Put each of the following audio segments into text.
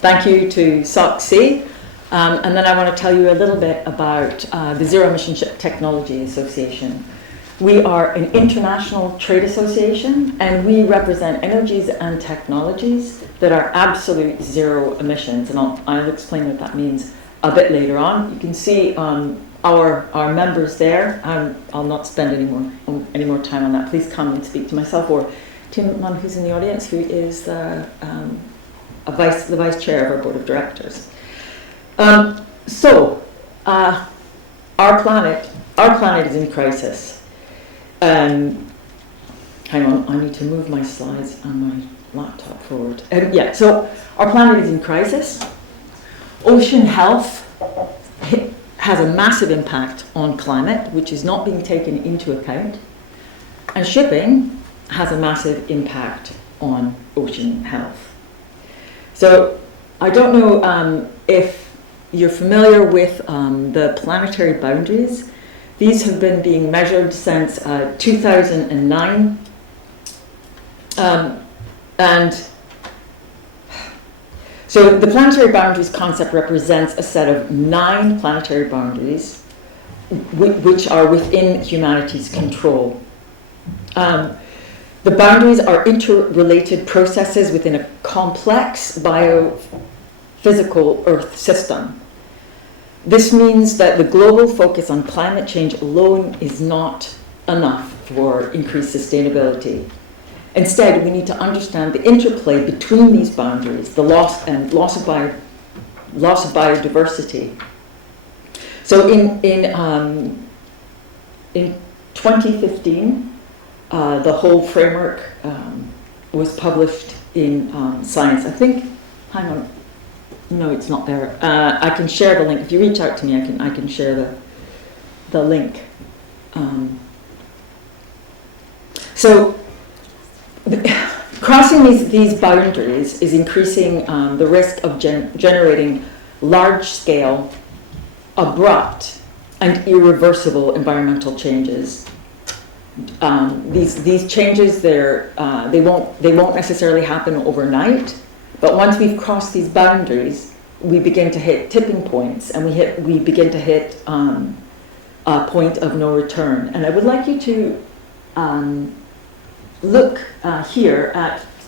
thank you to SOC-C. And then I want to tell you a little bit about the Zero Emission Ship Technology Association. We are an international trade association, and we represent energies and technologies that are absolute zero emissions. And I'll explain what that means a bit later on. You can see our members there. I'll not spend any more time on that. Please come and speak to myself or Tim Munn, who's in the audience, who is the vice chair of our board of directors. So our planet is in crisis. Hang on, I need to move my slides and my laptop forward. So our planet is in crisis. Ocean health has a massive impact on climate, which is not being taken into account. And shipping has a massive impact on ocean health. So I don't know if you're familiar with the planetary boundaries. These have been being measured since 2009. And so the planetary boundaries concept represents a set of 9 planetary boundaries which are within humanity's control. The boundaries are interrelated processes within a complex biophysical Earth system. This means that the global focus on climate change alone is not enough for increased sustainability. Instead, we need to understand the interplay between these boundaries, the loss of biodiversity. So in 2015, the whole framework was published in Science. I think, hang on, no, it's not there. I can share the link. If you reach out to me, I can share the link. So crossing these boundaries is increasing the risk of generating large-scale, abrupt, and irreversible environmental changes. These changes, they won't necessarily happen overnight, but once we've crossed these boundaries, we begin to hit tipping points, and we begin to hit a point of no return. And I would like you to look here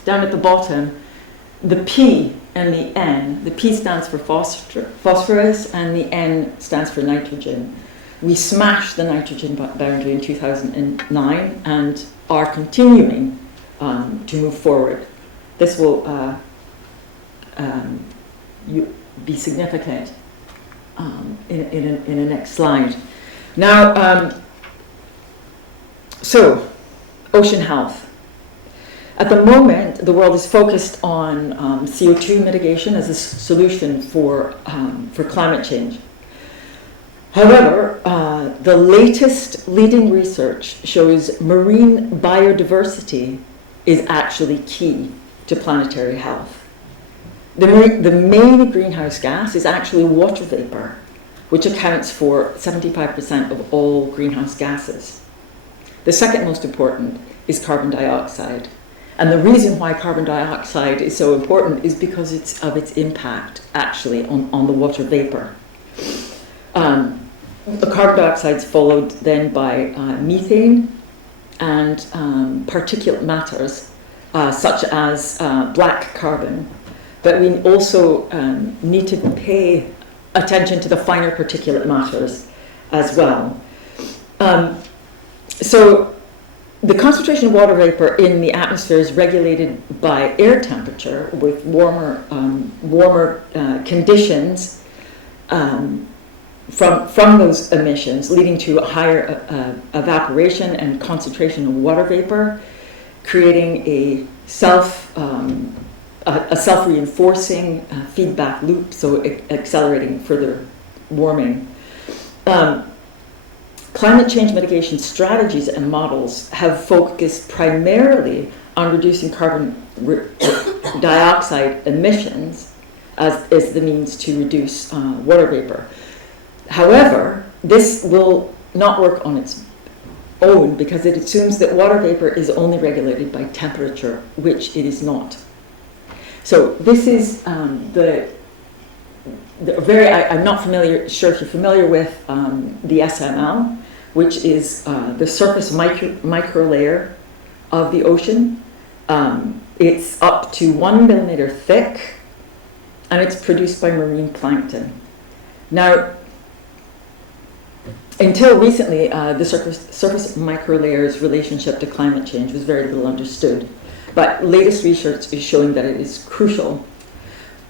down at the bottom, the P and the N. The P stands for phosphorus, and the N stands for nitrogen. We smashed the nitrogen boundary in 2009 and are continuing to move forward. This will be significant in a next slide. Now, so ocean health. At the moment, the world is focused on CO2 mitigation as a solution for climate change. However, the latest leading research shows marine biodiversity is actually key to planetary health. The main greenhouse gas is actually water vapor, which accounts for 75% of all greenhouse gases. The second most important is carbon dioxide. And the reason why carbon dioxide is so important is because of its impact, actually, on the water vapor. The carbon dioxide is followed then by methane and particulate matters, such as black carbon. But we also need to pay attention to the finer particulate matters as well. So the concentration of water vapor in the atmosphere is regulated by air temperature with warmer conditions from those emissions, leading to a higher evaporation and concentration of water vapor, creating a self-reinforcing feedback loop, so accelerating further warming. Climate change mitigation strategies and models have focused primarily on reducing carbon dioxide emissions as the means to reduce water vapor. However, this will not work on its own because it assumes that water vapor is only regulated by temperature, which it is not. So this is I'm not sure if you're familiar with the SML, which is the surface micro layer of the ocean. It's up to 1 millimeter thick, and it's produced by marine plankton. Now, until recently, the surface microlayer's relationship to climate change was very little understood, but latest research is showing that it is crucial.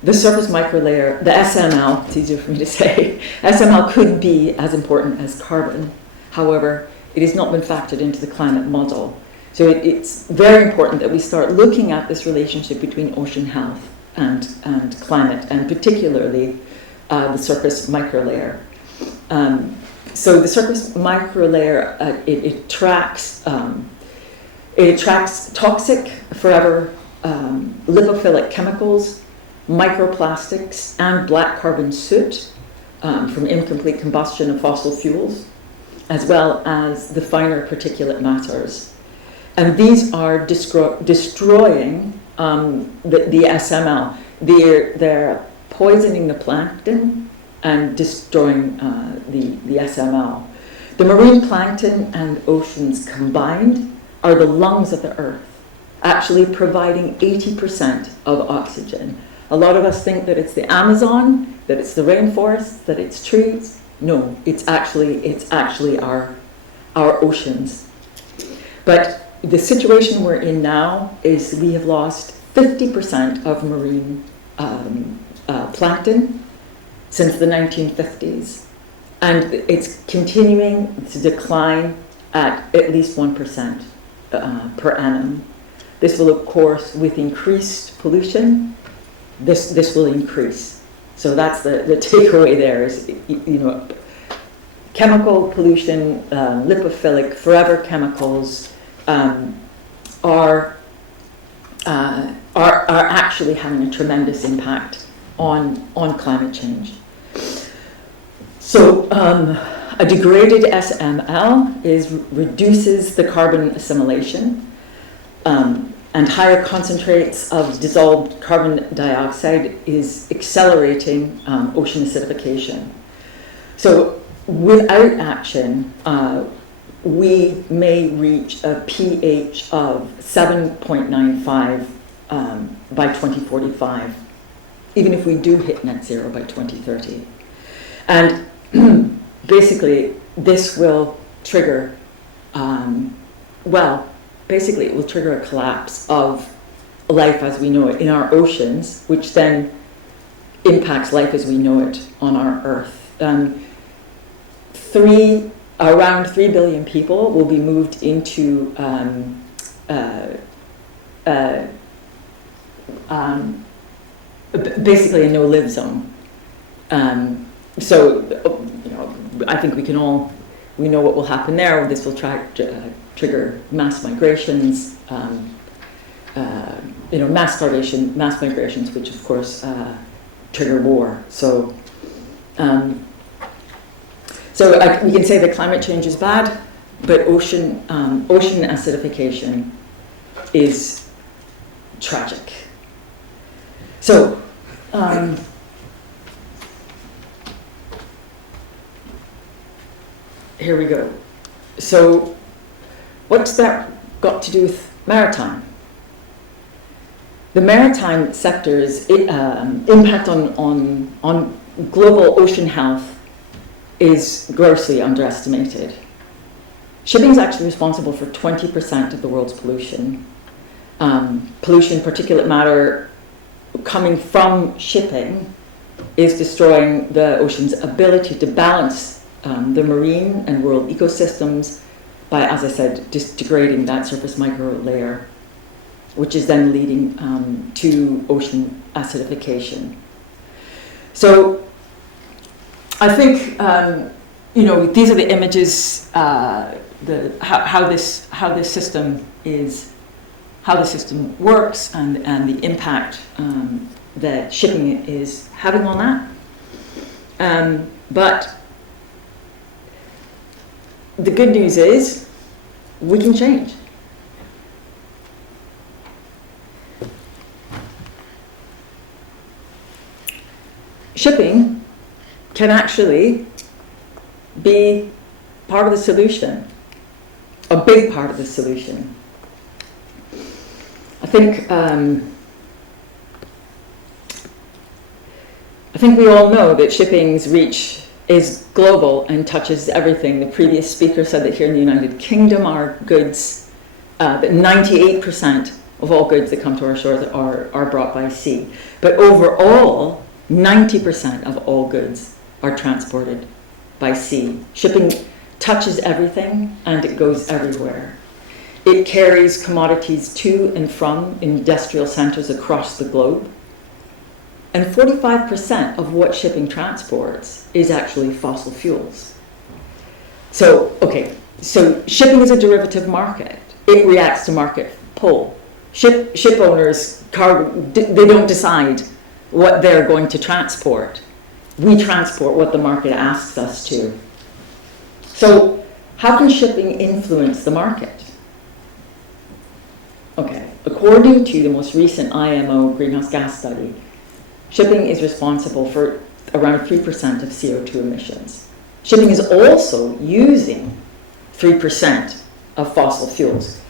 The surface microlayer, the SML, it's easier for me to say, SML could be as important as carbon. However, it has not been factored into the climate model. So it's very important that we start looking at this relationship between ocean health and climate, and particularly the surface microlayer. So the surface microlayer, it attracts toxic, forever lipophilic chemicals, microplastics, and black carbon soot from incomplete combustion of fossil fuels, as well as the finer particulate matters. And these are destroying the SML. They're poisoning the plankton and destroying the SML. The marine plankton and oceans combined are the lungs of the earth, actually providing 80% of oxygen. A lot of us think that it's the Amazon, that it's the rainforest, that it's trees. No, it's actually our oceans. But the situation we're in now is we have lost 50% of marine plankton since the 1950s. And it's continuing to decline at least 1% per annum. This will, of course, with increased pollution, this will increase. So that's the takeaway there is, chemical pollution, lipophilic, forever chemicals are actually having a tremendous impact on climate change. So a degraded SML reduces the carbon assimilation, and higher concentrates of dissolved carbon dioxide is accelerating ocean acidification. So without action, we may reach a pH of 7.95 by 2045, even if we do hit net zero by 2030. And basically, this will trigger, basically it will trigger a collapse of life as we know it in our oceans, which then impacts life as we know it on our Earth. Around 3 billion people will be moved into basically a no-live zone. So, I think we know what will happen there. This will trigger mass migrations, mass starvation, mass migrations, which of course trigger war. So we can say that climate change is bad, but ocean acidification is tragic. So here we go. So what's that got to do with maritime? The maritime sector's impact on global ocean health is grossly underestimated. Shipping is actually responsible for 20% of the world's pollution. Pollution, particulate matter coming from shipping is destroying the ocean's ability to balance the marine and world ecosystems by, as I said, just degrading that surface microlayer, which is then leading to ocean acidification. So I think these are the images, how this system works, and the impact that shipping is having on that. But the good news is we can change. shipping can actually be part of the solution, a big part of the solution. I think we all know that shipping's reach is global and touches everything. The previous speaker said that here in the United Kingdom, our goods, that 98% of all goods that come to our shores are brought by sea. But overall, 90% of all goods are transported by sea. Shipping touches everything and it goes everywhere. It carries commodities to and from industrial centers across the globe. And 45% of what shipping transports is actually fossil fuels. So, okay, so shipping is a derivative market. It reacts to market pull. Ship owners, they don't decide what they're going to transport. We transport what the market asks us to. So how can shipping influence the market? Okay, according to the most recent IMO greenhouse gas study, shipping is responsible for around 3% of CO2 emissions. Shipping is also using 3% of fossil fuels.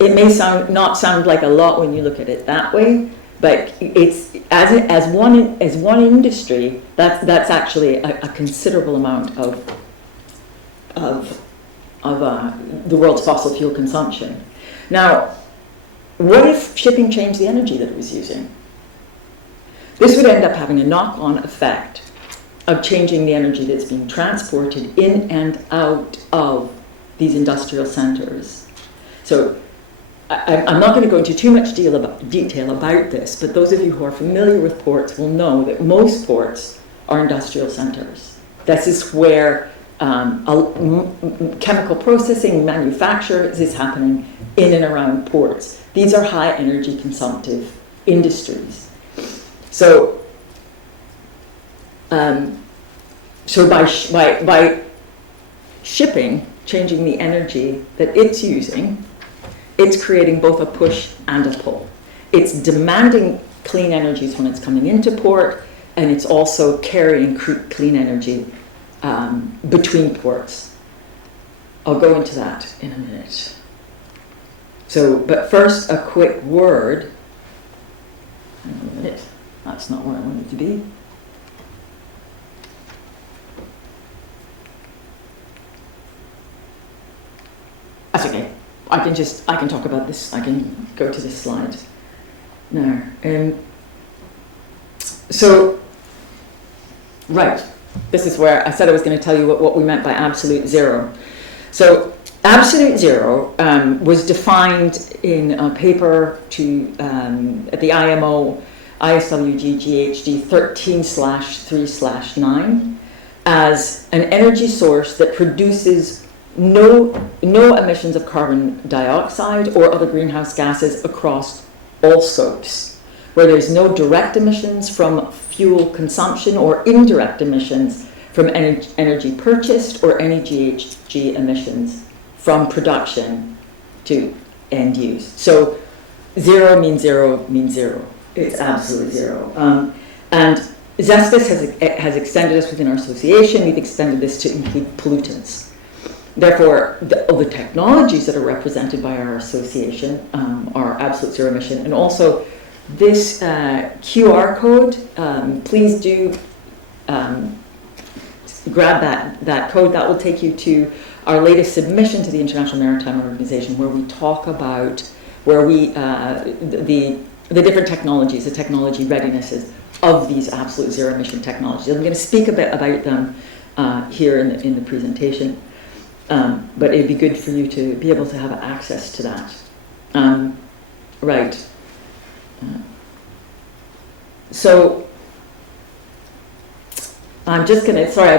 It may not sound like a lot when you look at it that way, but it's as one industry, that's actually a considerable amount of the world's fossil fuel consumption. Now, what if shipping changed the energy that it was using? This would end up having a knock-on effect of changing the energy that's being transported in and out of these industrial centers. So I'm not going to go into too much detail about this, but those of you who are familiar with ports will know that most ports are industrial centers. This is where chemical processing, manufacture is happening in and around ports. These are high energy consumptive industries. So, by shipping, changing the energy that it's using, it's creating both a push and a pull. It's demanding clean energies when it's coming into port, and it's also carrying clean energy between ports. I'll go into that in a minute. So, but first, a quick word. Hang on a minute. That's not where I wanted to be. That's okay. I can talk about this. I can go to this slide now. So, right. This is where I said I was going to tell you what we meant by absolute zero. So, absolute zero was defined in a paper at the IMO ISWG GHG 13/3/9 as an energy source that produces no emissions of carbon dioxide or other greenhouse gases across all scopes, where there's no direct emissions from fuel consumption or indirect emissions from energy purchased or any GHG emissions from production to end use. So zero means zero means zero. It's absolute zero. And ZESTAs has extended us within our association. We've extended this to include pollutants. Therefore, all the technologies that are represented by our association are absolute zero emission. And also, this QR code, please do grab that code. That will take you to our latest submission to the International Maritime Organization, where we talk about the different technologies, the technology readinesses of these absolute zero emission technologies. I'm going to speak a bit about them here in the presentation. But it'd be good for you to be able to have access to that. Right. So I'm just gonna. Sorry,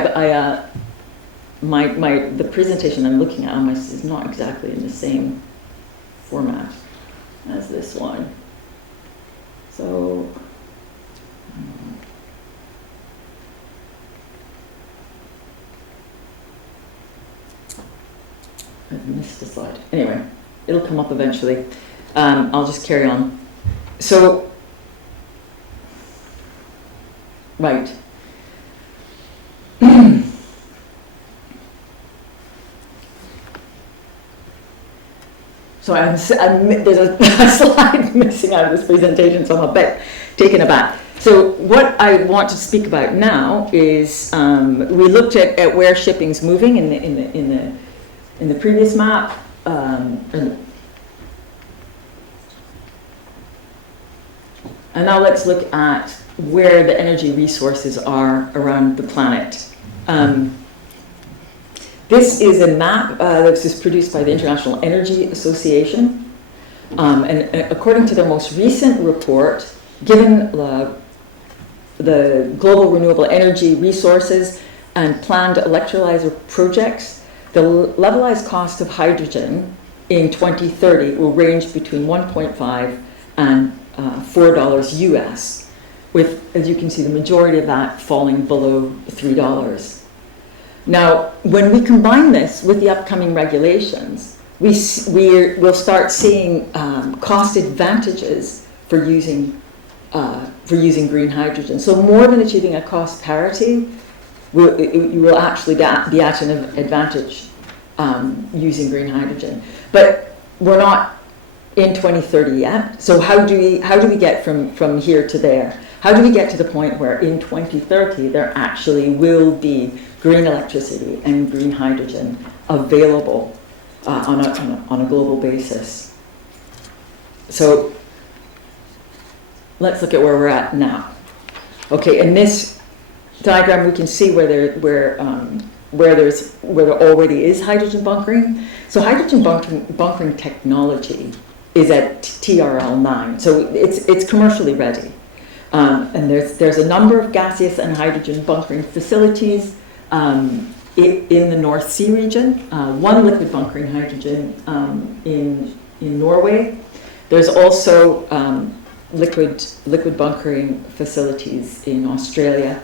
the presentation I'm looking at is not exactly in the same format as this one. So. I've missed a slide. Anyway, it'll come up eventually. I'll just carry on. So, right. So there's a slide missing out of this presentation, so I'm a bit taken aback. So what I want to speak about now is we looked at where shipping's moving in the previous map. And now let's look at where the energy resources are around the planet. This is a map that was produced by the International Energy Association. And according to their most recent report, given the global renewable energy resources and planned electrolyzer projects, the levelized cost of hydrogen in 2030 will range between $1.5 and $4 US, with, as you can see, the majority of that falling below $3. Now, when we combine this with the upcoming regulations, we'll start seeing cost advantages for using green hydrogen. So more than achieving a cost parity, you will actually be at an advantage using green hydrogen. But we're not in 2030 yet. So how do we get from here to there? How do we get to the point where in 2030 there actually will be green electricity and green hydrogen available on a global basis? So let's look at where we're at now. Okay, in this diagram we can see where there already is hydrogen bunkering. So hydrogen bunkering technology is at TRL 9, so it's commercially ready. And there's a number of gaseous and hydrogen bunkering facilities in the North Sea region. One liquid bunkering hydrogen in Norway. There's also liquid bunkering facilities in Australia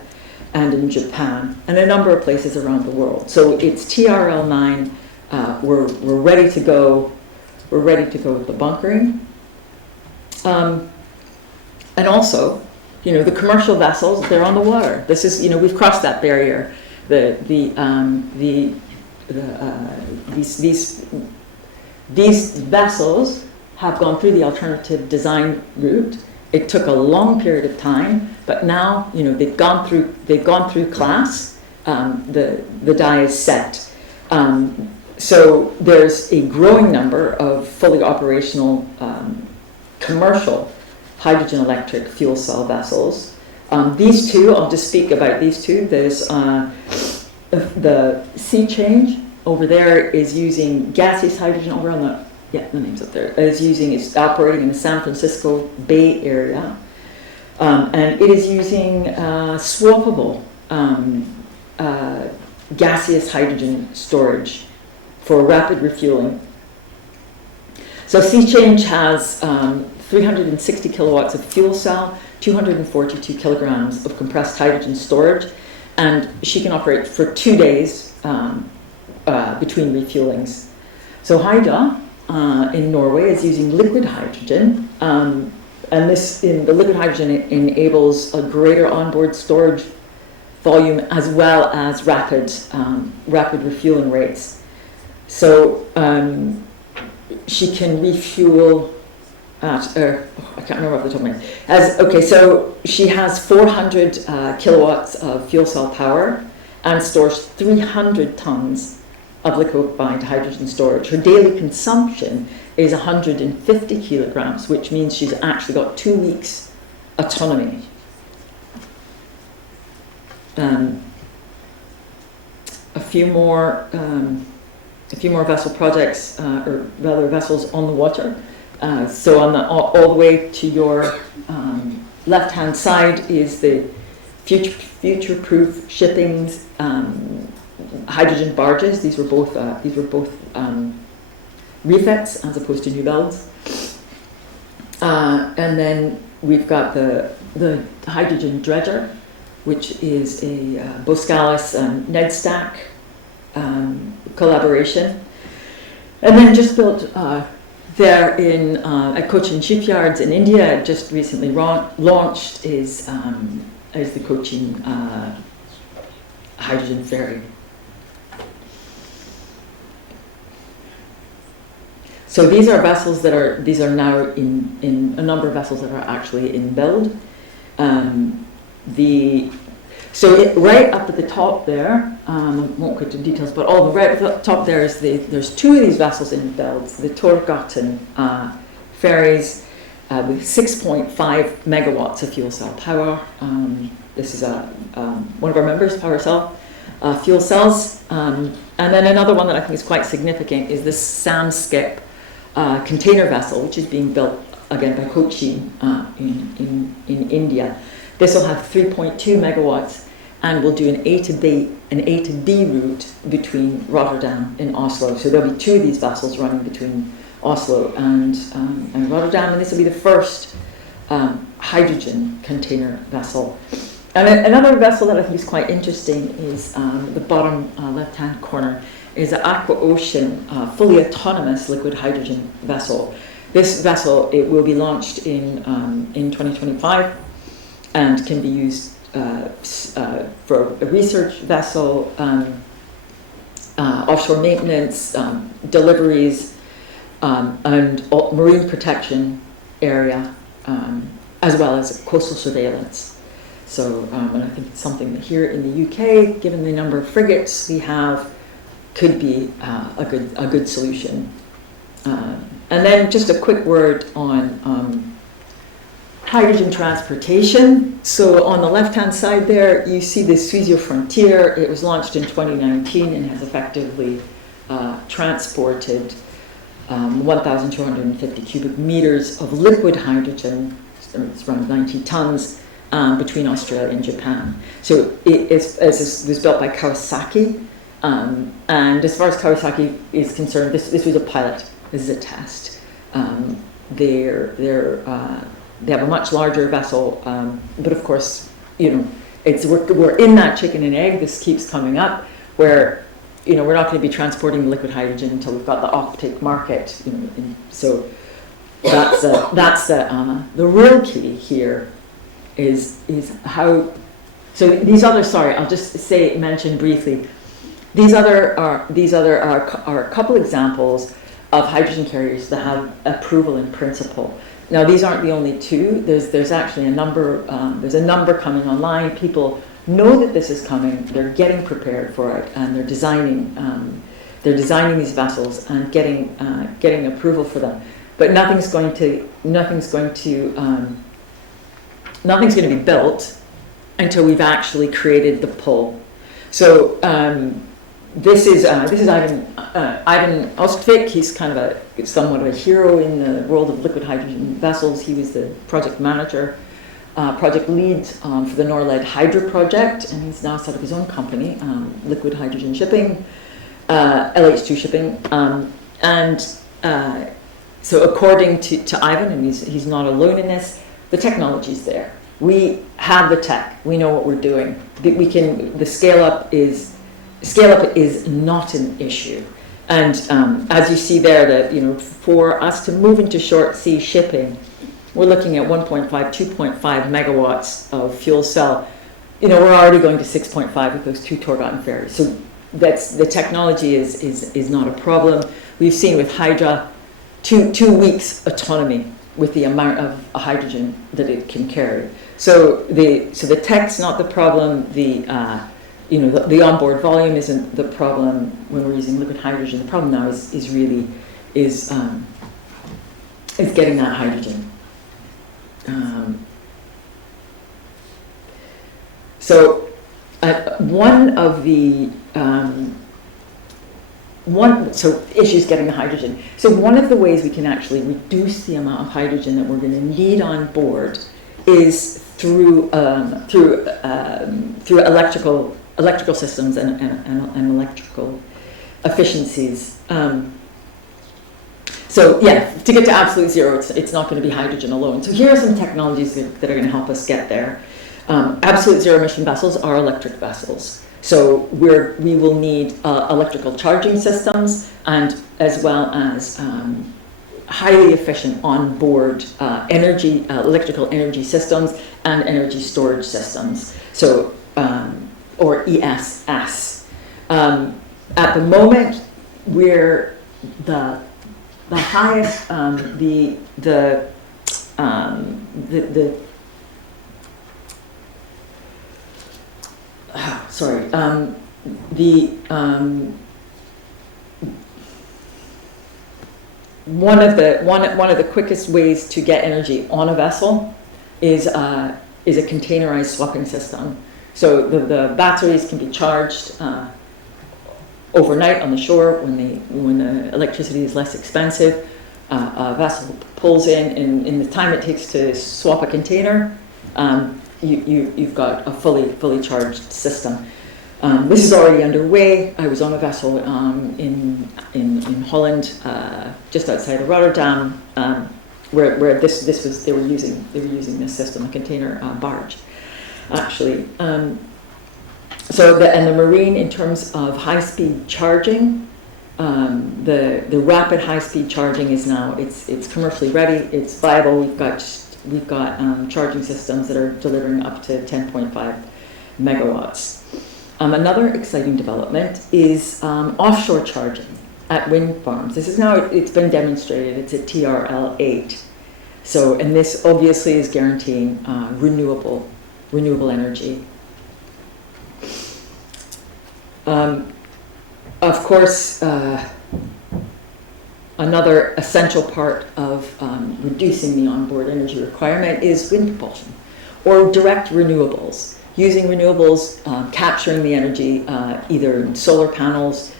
and in Japan, and a number of places around the world. So it's TRL 9. We're ready to go. We're ready to go with the bunkering, and also, the commercial vessels, they're on the water. This is, we've crossed that barrier. These vessels have gone through the alternative design route. It took a long period of time, but now they've gone through class. The die is set. So there's a growing number of fully operational commercial hydrogen electric fuel cell vessels. These two, I'll just speak about these two. There's the Sea Change over there is using gaseous hydrogen over on the name's up there. It's operating in the San Francisco Bay Area. And it is using swappable gaseous hydrogen storage for rapid refueling. So Sea Change has 360 kilowatts of fuel cell, 242 kilograms of compressed hydrogen storage, and she can operate for 2 days between refuelings. So Haida in Norway is using liquid hydrogen, and the liquid hydrogen enables a greater onboard storage volume as well as rapid refueling rates. So she can refuel at, I can't remember off the top of my head. So she has 400 kilowatts of fuel cell power and stores 300 tons of liquefied hydrogen storage. Her daily consumption is 150 kilograms, which means she's actually got 2 weeks autonomy. A few more vessel projects, or rather vessels on the water. So on all the way to your left-hand side is the future-proof shipping's hydrogen barges. These were both refits as opposed to new builds. And then we've got the hydrogen dredger, which is a Boskalis and NedStack collaboration. And then just built there at Cochin Shipyards in India, just recently launched is the Cochin hydrogen ferry. So these are vessels these are now in a number of vessels that are actually in build. Right up at the top there, I won't go into details, but right at the top there is there's two of these vessels in build, the Torghatten ferries with 6.5 megawatts of fuel cell power. This is one of our members, Power Cell fuel cells. And then another one that I think is quite significant is this Samskip container vessel, which is being built again by Cochin in India. This will have 3.2 megawatts and will do an A to D route between Rotterdam and Oslo. So there'll be two of these vessels running between Oslo and Rotterdam, and this will be the first hydrogen container vessel. And another vessel that I think is quite interesting is the bottom left-hand corner is an Aqua Ocean fully autonomous liquid hydrogen vessel. This vessel, it will be launched in 2025 and can be used for a research vessel, offshore maintenance, deliveries, and marine protection area, as well as coastal surveillance. So, and I think it's something that here in the UK, given the number of frigates we have, could be a good solution. And then just a quick word on hydrogen transportation. So on the left-hand side there, you see the Suizio Frontier. It was launched in 2019 and has effectively transported 1,250 cubic meters of liquid hydrogen, it's around 90 tons, between Australia and Japan. So it was built by Kawasaki, and as far as Kawasaki is concerned, this was a pilot, this is a test. They have a much larger vessel, but of course, we're in that chicken and egg. This keeps coming up, where we're not going to be transporting liquid hydrogen until we've got the uptake market. And so that's the real key here is how. So these other, I'll just mention briefly. These other are a couple examples of hydrogen carriers that have approval in principle. Now, these aren't the only two. There's actually a number. There's a number coming online. People know that this is coming. They're getting prepared for it, and they're designing these vessels and getting approval for them. But nothing's going to be built until we've actually created the pull. So this is Ivan Ostvik. He's kind of somewhat of a hero in the world of liquid hydrogen vessels. He was the project manager, project lead for the Norled Hydro project, and he's now set up his own company, Liquid Hydrogen Shipping, LH2 Shipping, so according to Ivan, and he's not alone in this, the technology's there. We have the tech. We know what we're doing. The scale up is not an issue. And as you see there, that for us to move into short sea shipping, we're looking at 2.5 megawatts of fuel cell. We're already going to 6.5 with those two Torghatten ferries. So the technology is not a problem. We've seen with Hydra 2 weeks autonomy with the amount of hydrogen that it can carry. So the tech's not the problem. The onboard volume isn't the problem when we're using liquid hydrogen. The problem now is getting that hydrogen. Issues getting the hydrogen. So one of the ways we can actually reduce the amount of hydrogen that we're going to need on board is through electrical systems and electrical efficiencies. To get to absolute zero, it's not going to be hydrogen alone. So here are some technologies that are going to help us get there. Absolute zero emission vessels are electric vessels. So we will need electrical charging systems, and as well as highly efficient onboard electrical energy systems and energy storage systems. So or ESS. At the moment, the highest, one of the quickest ways to get energy on a vessel is a containerized swapping system. So the batteries can be charged overnight on the shore when the electricity is less expensive. A vessel pulls in the time it takes to swap a container. You've got a fully charged system. This is already underway. I was on a vessel in Holland, just outside of Rotterdam, where they were using this system, a container barge, actually. The marine, in terms of high-speed charging, the rapid high-speed charging is now it's commercially ready. It's viable. We've got charging systems that are delivering up to 10.5 megawatts. Another exciting development is offshore charging at wind farms. This is now, it's been demonstrated. It's a TRL8. And this obviously is guaranteeing renewable energy. Of course, another essential part of reducing the onboard energy requirement is wind propulsion, or direct renewables. Using renewables, capturing the energy either in solar panels,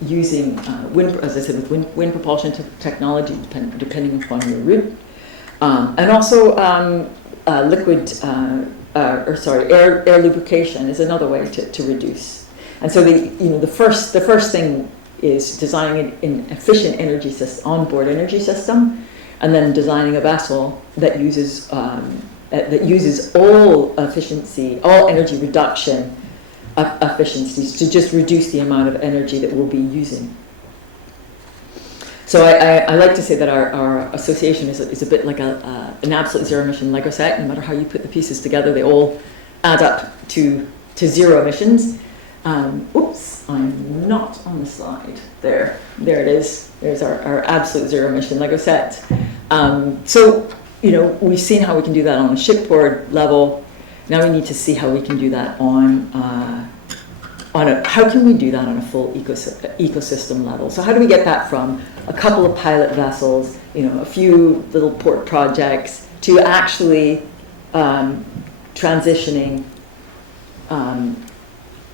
using wind, as I said, with wind propulsion technology, depending upon your route, and also air lubrication is another way to reduce. And so the first thing is designing an efficient energy system, onboard energy system, and then designing a vessel that uses all energy reduction efficiencies to just reduce the amount of energy that we'll be using. So I like to say that our association is a bit like an absolute zero emission Lego set. No matter how you put the pieces together, they all add up to zero emissions. Oops, I'm not on the slide. There it is. There's our absolute zero emission Lego set. We've seen how we can do that on a shipboard level. Now we need to see how we can do that how can we do that on a full ecosystem level? So how do we get that from a couple of pilot vessels, a few little port projects, to actually transition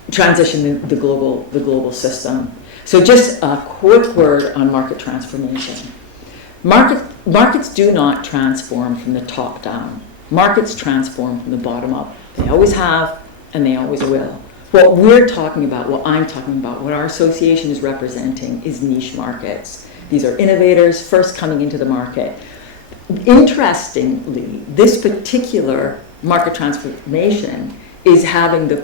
the global system? So just a quick word on market transformation. Markets do not transform from the top down. Markets transform from the bottom up. They always have, and they always will. What we're talking about, what I'm talking about, what our association is representing is niche markets. These are innovators first coming into the market. Interestingly, this particular market transformation is having the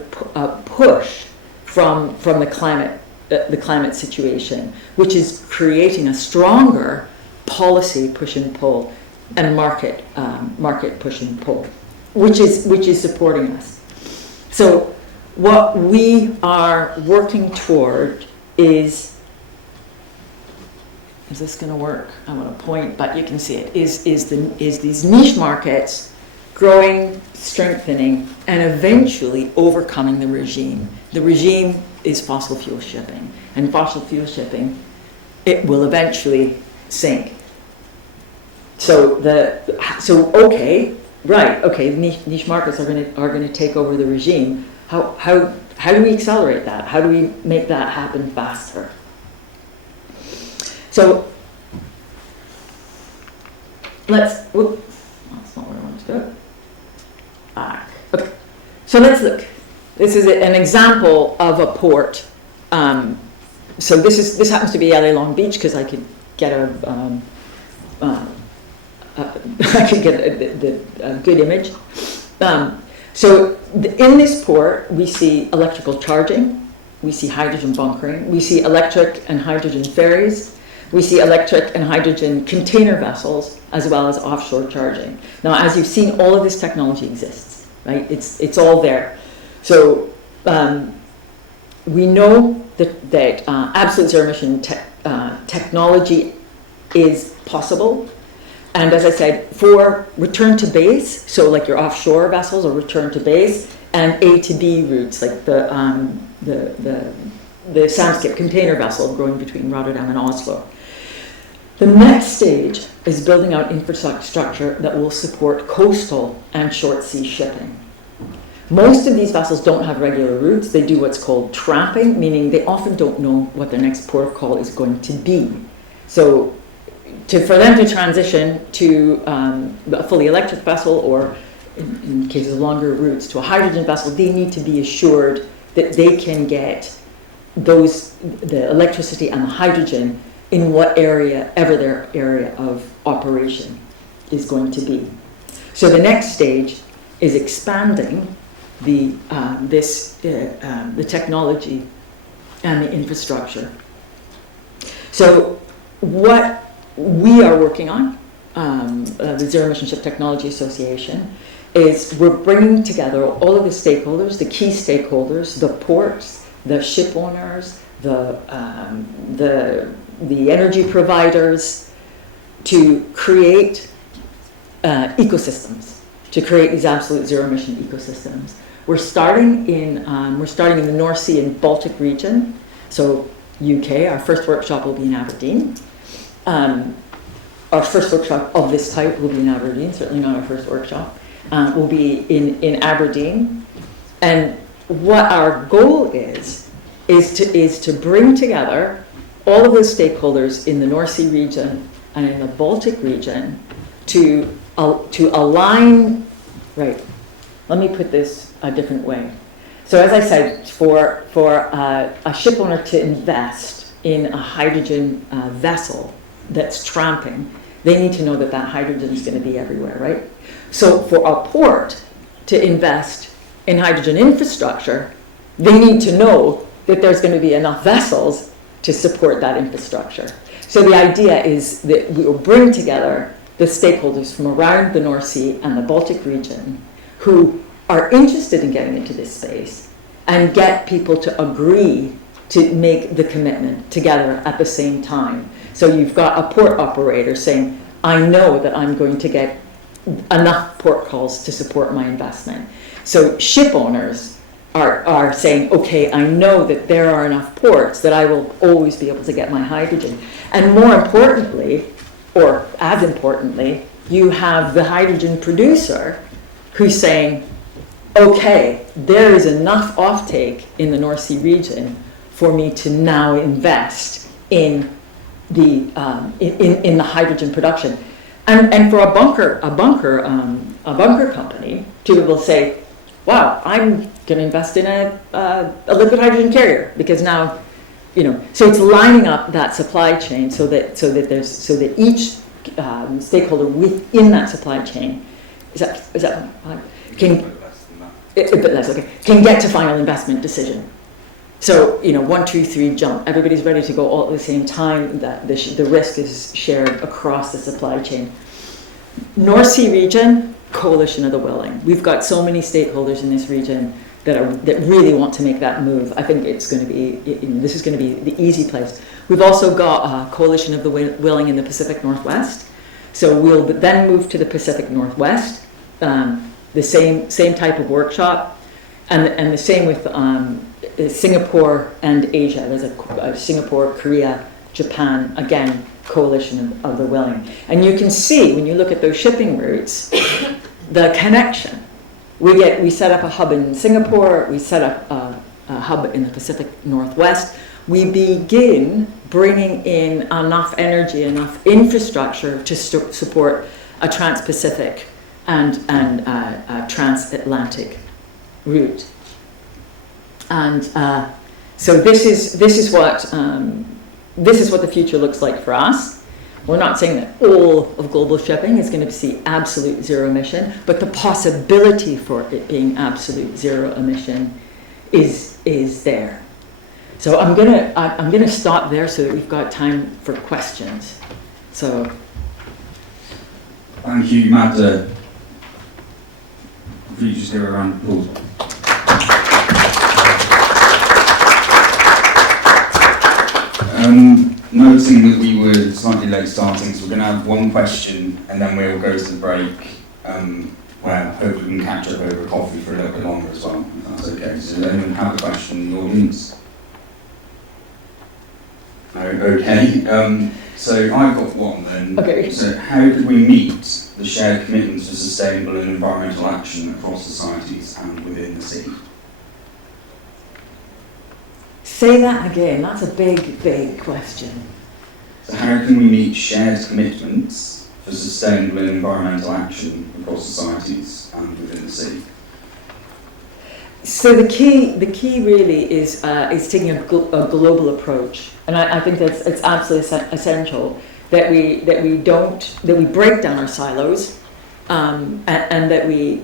push from the climate situation, which is creating a stronger policy push and pull and market push and pull, which is supporting us. So what we are working toward is this going to work? I want to point, but you can see it, is these niche markets growing, strengthening, and eventually overcoming the regime. The regime is fossil fuel shipping, and fossil fuel shipping, it will eventually sink. Niche markets are going to take over the regime. How do we accelerate that? How do we make that happen faster? So that's not where I want to go. Back. Okay. So let's look. This is an example of a port. So this happens to be LA Long Beach because I could get a good image. In this port, we see electrical charging, we see hydrogen bunkering, we see electric and hydrogen ferries, we see electric and hydrogen container vessels, as well as offshore charging. Now, as you've seen, all of this technology exists, right? It's all there. So we know that absolute zero emission technology is possible. And as I said, for return to base, so like your offshore vessels or return to base, and A to B routes, like the Samskip container vessel going between Rotterdam and Oslo. The next stage is building out infrastructure that will support coastal and short sea shipping. Most of these vessels don't have regular routes. They do what's called trapping, meaning they often don't know what their next port of call is going to be. So for them to transition to a fully electric vessel, or in cases of longer routes, to a hydrogen vessel, they need to be assured that they can get the electricity and the hydrogen in what area, ever their area of operation is going to be. So the next stage is expanding the technology and the infrastructure. So what we are working on, the Zero Emission Ship Technology Association, is we're bringing together all of the stakeholders, the key stakeholders, the ports, the ship owners, the energy providers, to create ecosystems, to create these absolute zero emission ecosystems. We're starting in the North Sea and Baltic region, so UK. Our first workshop will be in Aberdeen. Our first workshop of this type will be in Aberdeen. Certainly not our first workshop. Will be in Aberdeen, and what our goal is to bring together all of the stakeholders in the North Sea region and in the Baltic region to align. Right. Let me put this a different way. So as I said, for a ship owner to invest in a hydrogen vessel that's tramping, they need to know that that hydrogen is going to be everywhere, right? So for a port to invest in hydrogen infrastructure, they need to know that there's going to be enough vessels to support that infrastructure. So the idea is that we will bring together the stakeholders from around the North Sea and the Baltic region who are interested in getting into this space, and get people to agree to make the commitment together at the same time. So you've got a port operator saying, I know that I'm going to get enough port calls to support my investment. So ship owners are saying, okay, I know that there are enough ports that I will always be able to get my hydrogen. And more importantly, or as importantly, you have the hydrogen producer who's saying, okay, there is enough offtake in the North Sea region for me to now invest in the hydrogen production. And for a bunker company to be able to say, wow, I'm going to invest in a liquid hydrogen carrier, because now, so it's lining up that supply chain so that each stakeholder within that supply chain can get to final investment decision. So 1, 2, 3, jump. Everybody's ready to go all at the same time. That the risk is shared across the supply chain. North Sea region, coalition of the willing. We've got so many stakeholders in this region that really want to make that move. I think it's going to be this is going to be the easy place. We've also got a coalition of the willing in the Pacific Northwest. So we'll then move to the Pacific Northwest. The same type of workshop, and the same with Singapore and Asia. There's a Singapore, Korea, Japan, again, coalition of the willing. And you can see, when you look at those shipping routes, the connection. We set up a hub in Singapore, we set up a hub in the Pacific Northwest. We begin bringing in enough energy, enough infrastructure to support a trans-Pacific and a transatlantic route. And so this is what the future looks like for us. We're not saying that all of global shipping is going to see absolute zero emission, but the possibility for it being absolute zero emission is there. So I'm gonna stop there so that we've got time for questions. So. Thank you, Matt. Could you just give a round of applause? noting that we were slightly late starting, so we're going to have one question and then we'll go to the break, where hopefully we can catch up over coffee for a little bit longer as well, if that's okay. So does anyone have a question in the audience? No? Okay. So I've got one then. Okay. So how could we meet the shared commitments to sustainable and environmental action across societies and within the sea? Say that again, that's a big, big question. So how can we meet shared commitments for sustainable and environmental action across societies and within the sea? So the key really is taking a global approach, and I think that it's absolutely essential that we break down our silos, and that we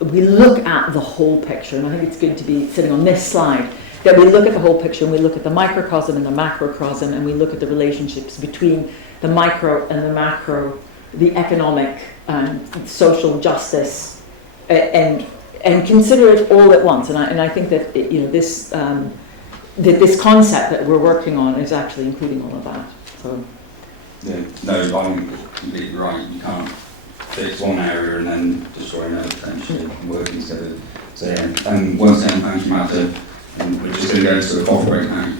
look at the whole picture. And I think it's good to be sitting on this slide, that we look at the whole picture and we look at the microcosm and the macrocosm, and we look at the relationships between the micro and the macro, the economic and social justice, and consider it all at once. And I think that this concept that we're working on is actually including all of that. So yeah, no, I'm completely right. You can't fix one area and then destroy another potentially, working together. So yeah, once again, thank you, Matt. And we're just going to go into a coffee break now.